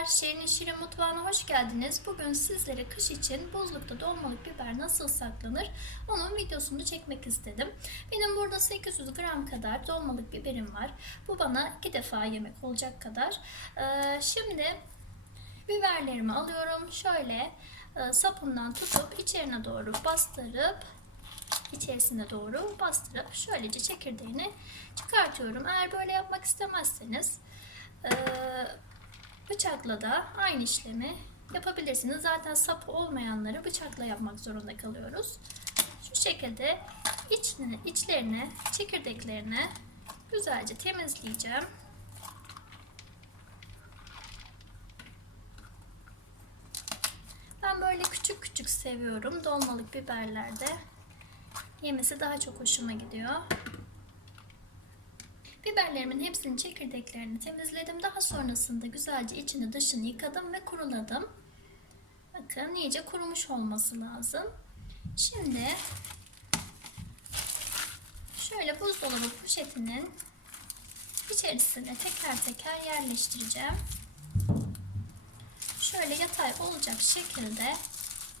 Merhabalar, Şirin Şirin Mutfağı'na hoş geldiniz. Bugün sizlere kış için buzlukta dolmalık biber nasıl saklanır onun videosunu çekmek istedim. Benim burada 800 gram kadar dolmalık biberim var. Bu bana iki defa yemek olacak kadar. Ee, şimdi biberlerimi alıyorum. Şöyle e, sapından tutup içerine doğru bastırıp içerisine doğru bastırıp şöylece çekirdeğini çıkartıyorum. Eğer böyle yapmak istemezseniz e, bıçakla da aynı işlemi yapabilirsiniz. Zaten sap olmayanları bıçakla yapmak zorunda kalıyoruz. Şu şekilde içine, içlerine, çekirdeklerine güzelce temizleyeceğim. Ben böyle küçük küçük seviyorum dolmalık biberlerde. Yemesi daha çok hoşuma gidiyor. Biberlerimin hepsinin çekirdeklerini temizledim. Daha sonrasında güzelce içini dışını yıkadım ve kuruladım. Bakın iyice kurumuş olması lazım. Şimdi şöyle buzdolabı poşetinin içerisine teker teker yerleştireceğim. Şöyle yatay olacak şekilde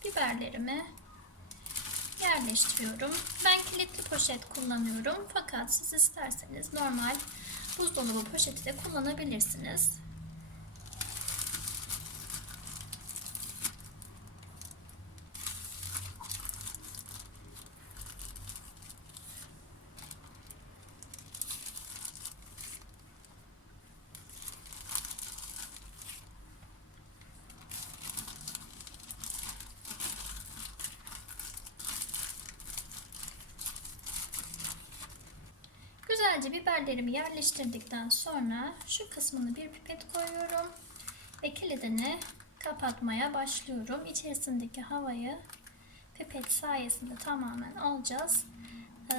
biberlerimi yerleştiriyorum. Ben kilitli poşet kullanıyorum. Fakat siz isterseniz normal buzdolabı poşeti de kullanabilirsiniz. Güzelce biberlerimi yerleştirdikten sonra şu kısmını bir pipet koyuyorum ve kilidini kapatmaya başlıyorum. İçerisindeki havayı pipet sayesinde tamamen alacağız. Ee,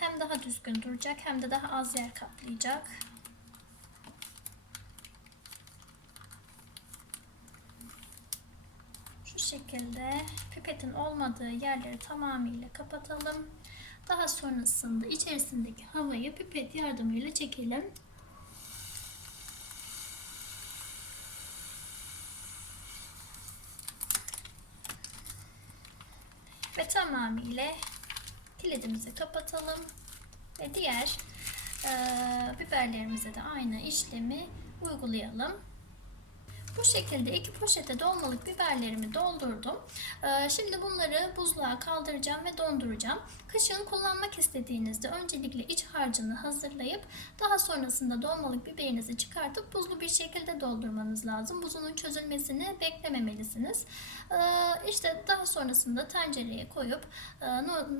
hem daha düzgün duracak hem de daha az yer kaplayacak. Şu şekilde pipetin olmadığı yerleri tamamıyla kapatalım. Daha sonrasında içerisindeki havayı pipet yardımıyla çekelim. Ve tamamıyla kilidimizi kapatalım. Ve diğer e, biberlerimize de aynı işlemi uygulayalım. Bu şekilde iki poşete dolmalık biberlerimi doldurdum. Ee, şimdi bunları buzluğa kaldıracağım ve donduracağım. Kışın kullanmak istediğinizde öncelikle iç harcını hazırlayıp daha sonrasında dolmalık biberinizi çıkartıp buzlu bir şekilde doldurmanız lazım. Buzunun çözülmesini beklememelisiniz. Ee, işte daha sonrasında tencereye koyup e,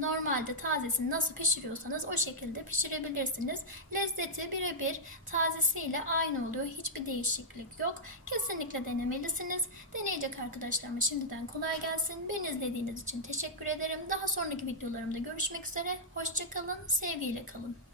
normalde tazesini nasıl pişiriyorsanız o şekilde pişirebilirsiniz. Lezzeti birebir tazesiyle aynı oluyor. Hiçbir değişiklik yok. Kesinlikle kesinlikle denemelisiniz. Deneyecek arkadaşlarıma şimdiden kolay gelsin. Beni izlediğiniz için teşekkür ederim. Daha sonraki videolarımda görüşmek üzere. Hoşçakalın, sevgiyle kalın.